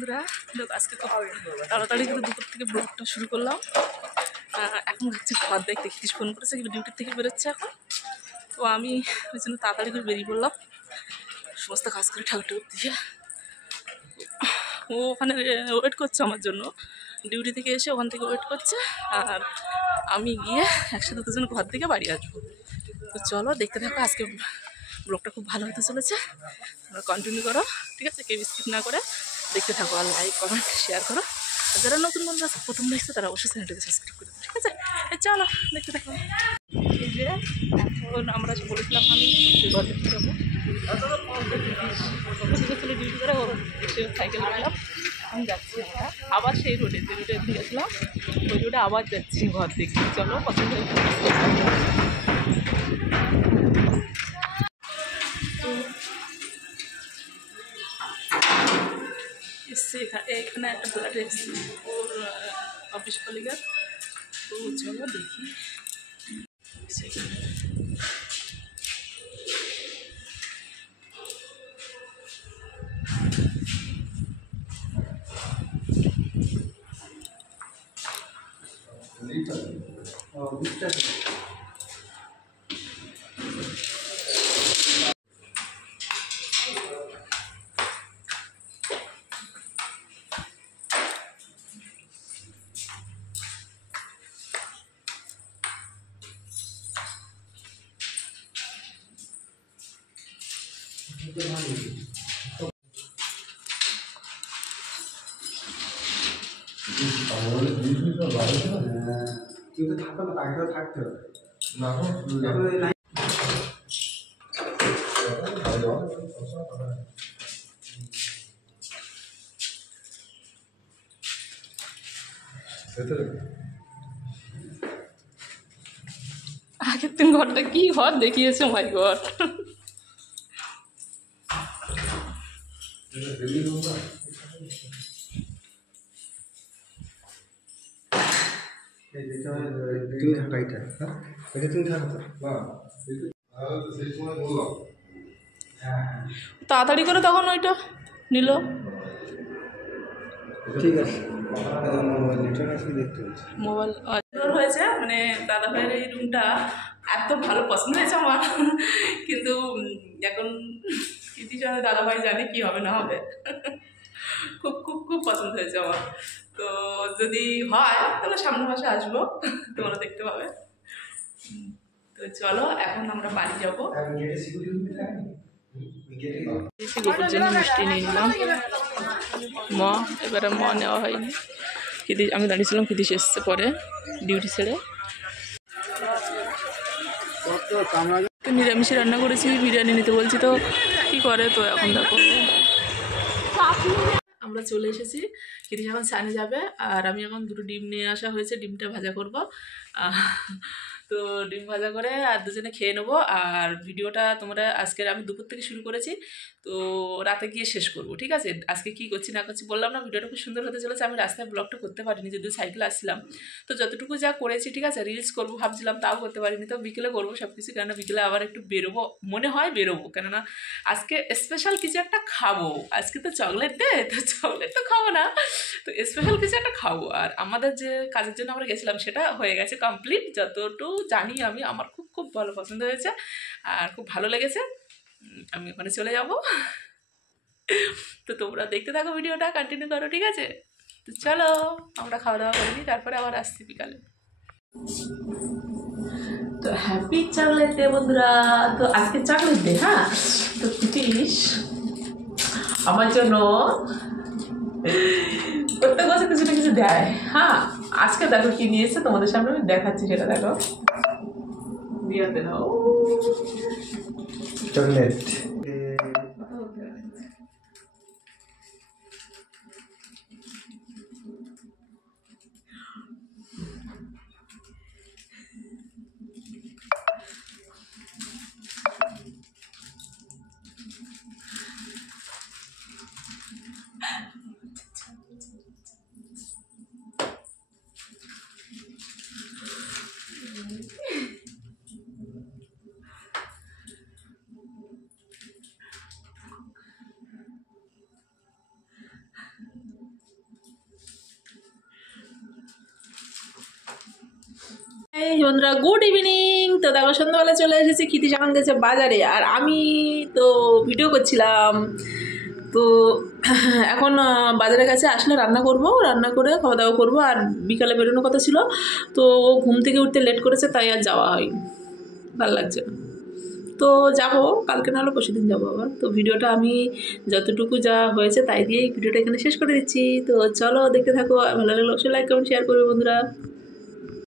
বন্ধুরা, আজকে তো তাড়াতাড়ি কিন্তু দুপুর থেকে ব্লগটা শুরু করলাম। এখন হচ্ছে ঘর দেখতে কিছু ফোন করেছে, কিন্তু ডিউটির থেকে বেরোচ্ছে এখন। তো আমি ওই জন্য তাড়াতাড়ি করে বেরিয়ে পড়লাম সমস্ত কাজ করে ঠাকুর দিয়ে। ও ওখানে ওয়েট করছে আমার জন্য, ডিউটি থেকে এসে ওখান থেকে ওয়েট করছে, আর আমি গিয়ে একসাথে দুজন ঘর থেকে বাড়ি আসবো। তো চলো দেখতে থাকো, আজকে ব্লগটা খুব ভালো হতে চলেছে, তোমরা কন্টিনিউ করো, ঠিক আছে? কেউ স্কিপ না করে দেখতে থাকো, আর লাইক কমেন্ট শেয়ার করো। আর যারা নতুন বন্ধু আছে প্রথম দেখছে তারা অবশ্যই চ্যানেলটাকে সাবস্ক্রাইব করে দেবে, ঠিক আছে? চলো দেখতে থাকো। এই যে এখন আমরা বলেছিলাম আমি ঘর দেখতে যাবো, ছেলে ডিউটি করে ওর সাইকেল রাখলাম, আমি যাচ্ছি আমরা আবার সেই রোডে যে রোডে গেছিলাম ওই রোডে আবার যাচ্ছি ঘর দেখতে। চলো পছন্দ এসছে এখানে একটা ফ্ল্যাট এসছে ওর অফিস কলিগার। তো চলো দেখি সেখানে। কিন্তু থাকো না, তাকে থাকতে হবে না। আগের দিন ঘরটা কি ঘর দেখিয়েছে, মাই গড। তুমি থাকা এটা, হ্যাঁ এটা তুমি থাকো তো। তাড়াতাড়ি করে তখন ওইটা নিল। ঠিক আছে, মোবাইল নেটওয়ার্ক আছে দেখতে পাচ্ছি। মোবাইল হয়েছে, মানে দাদা ভাইয়ের এই রুমটা এত ভালো পছন্দ হয়েছে আমার, কিন্তু এখন কৃতি দাদা ভাই জানে কি হবে না হবে। খুব খুব খুব পছন্দ হয়েছে আমার। তো যদি হয় তাহলে সামনের মাসে আসবো, তোমরা দেখতে পাবে। তো চলো এখন আমরা বাড়ি যাবো। গোপুর জন্য মিষ্টি নিয়ে নিলাম, মা এবারে মা নেওয়া হয়নি। কৃতি আমি দাঁড়িয়েছিলাম, কৃতিশ এসছে পরে ডিউটি ছেড়ে। তো নিরামিষে রান্না করেছি, বিরিয়ানি নিতে বলছি, তো কি করে। তো এখন দেখো আমরা চলে এসেছি, কৃতিশ এখন স্নানে যাবে, আর আমি এখন দুটো ডিম নিয়ে আসা হয়েছে, ডিমটা ভাজা করব। তো ডিম ভাজা করে আর দুজনে খেয়ে নেবো। আর ভিডিওটা তোমরা আজকের আমি দুপুর থেকে শুরু করেছি, তো রাতে গিয়ে শেষ করব, ঠিক আছে? আজকে কি করছি না করছি বললাম না, ভিডিওটা খুব সুন্দর হতে চলেছে। আমি রাস্তায় ব্লগটা করতে পারিনি, যদিও সাইকেল আসছিলাম, তো যতটুকু যা করেছি, ঠিক আছে? রিলস করবো ভাবছিলাম, তাও করতে পারিনি। তো বিকেলে করবো সব কিছু, কেননা বিকেলে আবার একটু বেরোবো, মনে হয় বেরোবো, কেননা আজকে স্পেশাল কিছু একটা খাবো। আজকে তো চকলেট ডে, তো চকলেট তো খাবো না, তো স্পেশাল কিছু একটা খাবো। আর আমাদের যে কাজের জন্য আমরা গেছিলাম সেটা হয়ে গেছে কমপ্লিট, যতটুকু জানি আমি। আমার খুব খুব ভালো পছন্দ হয়েছে আর খুব ভালো লেগেছে। আমি ওখানে চলে যাব, তো তোমরা দেখতে থাকো, ভিডিওটা কন্টিনিউ করো, ঠিক আছে? তো চলো আমরা খাওয়া দাওয়া করে নিই, তারপরে আবার আসছি বিকালে। তো হ্যাপি চকলেট ডে বন্ধুরা। তো আজকে চকলেট ডে, হ্যাঁ। তো কৃতিশ আমার জন্য প্রত্যেক বছর কিছু না কিছু দেয়, হ্যাঁ। আজকে দেখো কি নিয়েছে, তোমাদের সামনে আমি দেখাচ্ছি, সেটা দেখো। দিয়াতে নাও চকলেট। এই বন্ধুরা গুড ইভিনিং। তো দেখো সন্ধ্যাবেলা চলে এসেছি, ক্ষিতি এখন গেছে বাজারে আর আমি তো ভিডিও করছিলাম। তো এখন বাজারে কাছে আসলে রান্না করে খাওয়া দাওয়া করবো। আর বিকালে বেরোনোর কথা ছিল, তো ও ঘুম থেকে উঠতে লেট করেছে, তাই আর যাওয়া হয়নি, ভালো লাগছে না। তো যাবো কালকে, নাহলে পরশু দিন যাবো আবার। তো ভিডিওটা আমি যতটুকু যা হয়েছে তাই দিয়েই ভিডিওটা এখানে শেষ করে দিচ্ছি। তো চলো দেখতে থাকো, আর ভালো লাগলে অবশ্যই লাইক কমেন্ট শেয়ার করবে বন্ধুরা।